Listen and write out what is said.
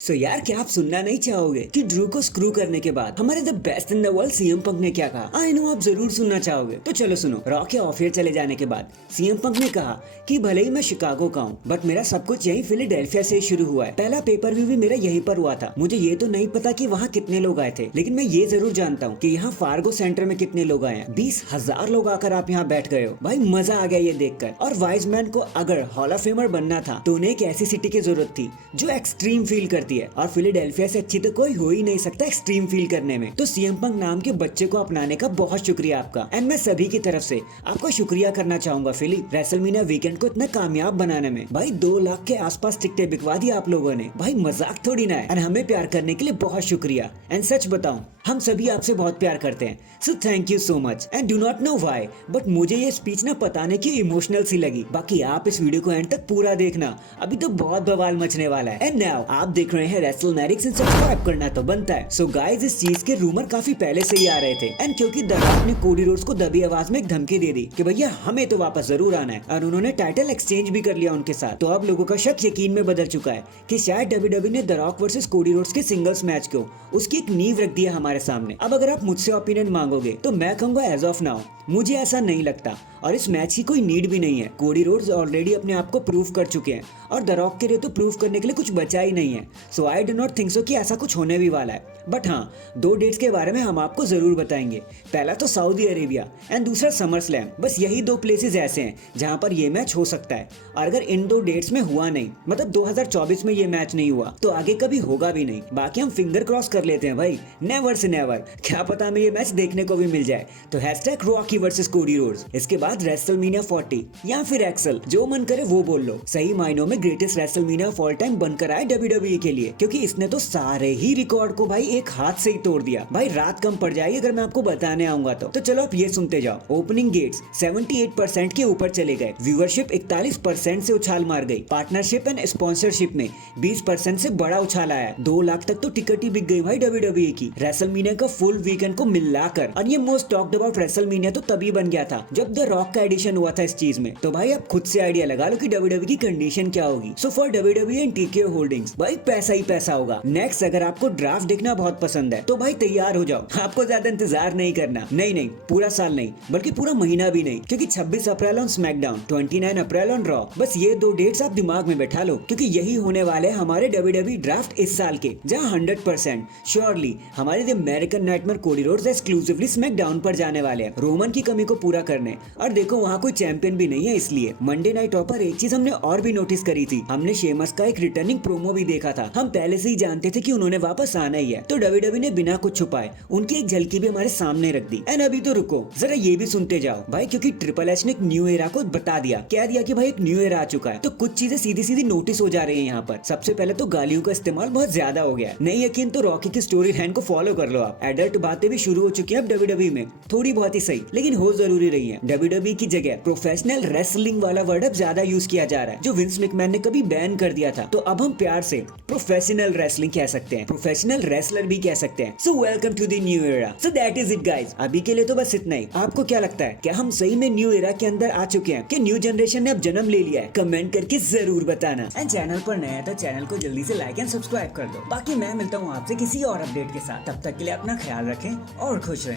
यार क्या आप सुनना नहीं चाहोगे कि ड्रू को स्क्रू करने के बाद हमारे the best in the world CM Punk ने क्या कहा। आई नो आप जरूर सुनना चाहोगे, तो चलो सुनो। रॉ के ऑफ एयर चले जाने के बाद सीएम पंक ने कहा कि भले ही मैं शिकागो का हूँ बट मेरा सब कुछ यही फिलाडेल्फिया से शुरू हुआ है। पहला पेपर व्यू भी मेरा यहीं पर हुआ था। मुझे ये तो नहीं पता कि वहाँ कितने लोग आए थे, लेकिन मैं ये जरूर जानता हूँ कि यहाँ फार्गो सेंटर में कितने लोग आए हैं। 20,000 लोग आकर आप यहाँ बैठ गए हो। भाई मजा आ गया ये देखकर। और वाइज मैन को अगर हॉल ऑफ फेमर बनना था तो उन्हें एक ऐसी सिटी की जरूरत थी जो एक्सट्रीम फील करती है, और फिलाडेल्फिया से अच्छी तो कोई हो ही नहीं सकता एक्सट्रीम फील करने में। तो सीएम पंक नाम के बच्चे को अपनाने का बहुत शुक्रिया आपका, एंड मैं सभी की तरफ से आपको शुक्रिया करना चाहूंगा फिली, रेसलमेनिया वीकेंड को इतना कामयाब बनाने में। भाई 2 लाख के आसपास टिकटें बिकवा दी आप लोगों ने। भाई मजाक थोड़ी ना है। एंड हमें प्यार करने के लिए बहुत शुक्रिया। एंड सच बताऊं, हम सभी आपसे बहुत प्यार करते हैं, so thank you so much. And do not know why but मुझे ये स्पीच ना पता नहीं क्यों इमोशनल सी लगी। बाकी आप इस वीडियो को एंड तक पूरा देखना, अभी तो बहुत बवाल मचने वाला है। एंड नाउ आप देख रहे हैं रेसलमैनिक्स, एंड सब्सक्राइब करना तो बनता है। सो गाइस, इस चीज के रूमर काफी पहले से ही आ रहे थे, एंड क्योंकि द रॉक ने कोडी रोड्स को दबी आवाज में एक धमकी दे दी कि भैया हमें तो वापस जरूर आना है, और उन्होंने टाइटल एक्सचेंज भी कर लिया उनके साथ। तो अब लोगों का शक यकीन में बदल चुका है कि शायद डब्ल्यूडब्ल्यूई ने the rock versus Cody Rhodes के सिंगल्स मैच को उसकी एक नींव रख दिया हमारे सामने। अब अगर आप मुझसे ओपिनियन मांगोगे तो मैं कहूंगा एज ऑफ नाउ मुझे ऐसा नहीं लगता, और इस मैच की कोई नीड भी नहीं है। कोडी रोड्स ऑलरेडी अपने आप को प्रूव कर चुके हैं, और द रॉक के लिए तो प्रूव करने के लिए कुछ बचा ही नहीं है। So I do not think so कि ऐसा कुछ होने भी वाला है। बट हाँ, 2 डेट्स के बारे में हम आपको जरूर बताएंगे। पहला तो सऊदी अरेबिया एंड दूसरा समर स्लैम। बस यही 2 प्लेसेस ऐसे हैं जहां पर ये मैच हो सकता है। और अगर इन 2 डेट्स में हुआ नहीं, मतलब 2024 में ये मैच नहीं हुआ, तो आगे कभी होगा भी नहीं। बाकी हम फिंगर क्रॉस कर लेते हैं भाई, नेवर से नेवर, क्या पता हमें ये मैच देखने को भी मिल जाए। तो hashtag Rocky versus Cody Rhodes, इसके बाद रेसलमेनिया 40 या फिर एक्सल, जो मन करे वो बोल लो। सही मायनों में greatest WrestleMania of all time बनकर आए डब्ल्यूडब्ल्यूई के लिए, क्योंकि इसने तो सारे ही रिकॉर्ड को भाई एक हाथ से ही तोड़ दिया। भाई रात कम पड़ जाएगी अगर मैं आपको बताने आऊंगा तो चलो आप ये सुनते जाओ। ओपनिंग गेट्स 78% के ऊपर चले गए, व्यूअरशिप 41% से उछाल मार गई, पार्टनरशिप एंड स्पॉन्सरशिप में 20% से बड़ा उछाल आया। 2 लाख तक तो टिकट ही बिक गई भाई डब्ल्यूडब्ल्यूई की। रेसलमेनिया का फुल वीकेंड को मिलाकर, और ये मोस्ट टॉक्ड अबाउट रेसलमेनिया तो तभी बन गया था जब द रॉक का एडिशन हुआ था इस चीज में। तो भाई आप खुद से आइडिया लगा लो कि डब्ल्यूडब्ल्यूई की कंडीशन क्या होगी। So for WWE and TKO holdings, भाई पैसा ही पैसा होगा। नेक्स्ट, अगर आपको ड्राफ्ट देखना बहुत पसंद है तो भाई तैयार हो जाओ। आपको ज्यादा इंतजार नहीं करना, नहीं पूरा साल नहीं बल्कि पूरा महीना भी नहीं, क्योंकि 26 April on SmackDown, 29 April on Raw. बस ये 2 डेट्स आप दिमाग में बैठा लो, क्योंकि यही होने वाले हमारे डब्ल्यूडब्ल्यूई ड्राफ्ट इस साल के, जहां 100% श्योरली हमारे the American nightmare Cody Rhodes exclusively SmackDown पर जाने वाले हैं रोमन की कमी को पूरा करने। और देखो वहाँ कोई चैंपियन भी नहीं है, इसलिए मंडे नाइट रॉ पर एक चीज हमने और भी नोटिस करी थी। हमने शेमस का एक रिटर्निंग प्रोमो भी देखा था। हम पहले से ही जानते थे कि उन्होंने वापस आना ही है, तो डब्ल्यूडब्ल्यूई ने बिना कुछ छुपाए उनकी एक झलकी भी हमारे सामने रख दी। एंड अभी तो रुको, जरा ये भी सुनते जाओ भाई, क्योंकि ट्रिपल एच ने एक न्यू एरा को बता दिया, कह दिया कि भाई एक न्यू एरा आ चुका है। तो कुछ चीजें सीधी सीधी नोटिस हो जा रही है यहाँ पर। सबसे पहले तो गालियों का इस्तेमाल बहुत ज्यादा हो गया है। नहीं यकीन तो रॉकी की स्टोरी लाइन को फॉलो कर लो आप। एडल्ट बातें भी शुरू हो चुकी है अब डब्ल्यूडब्ल्यूई में, थोड़ी बहुत ही सही, लेकिन हो जरूरी रही है। डब्ल्यूडब्ल्यूई की जगह प्रोफेशनल रेसलिंग वाला वर्ड अब ज्यादा यूज किया जा रहा है, जो विंस मैकमैन ने कभी बैन कर दिया था। तो अब हम प्यार से प्रोफेशनल रेसलिंग कह सकते हैं, प्रोफेशनल रेसलर भी कह सकते हैं। So welcome to the new era. So that is it guys, अभी के लिए तो बस इतना ही। आपको क्या लगता है, क्या हम सही में न्यू एरा के अंदर आ चुके हैं, कि न्यू जनरेशन ने अब जन्म ले लिया है? कमेंट करके जरूर बताना। एंड चैनल पर नया है तो चैनल को जल्दी से लाइक एंड सब्सक्राइब कर दो। बाकी मैं मिलता हूँ आपसे किसी और अपडेट के साथ। तब तक के लिए अपना ख्याल रखें और खुश रहें।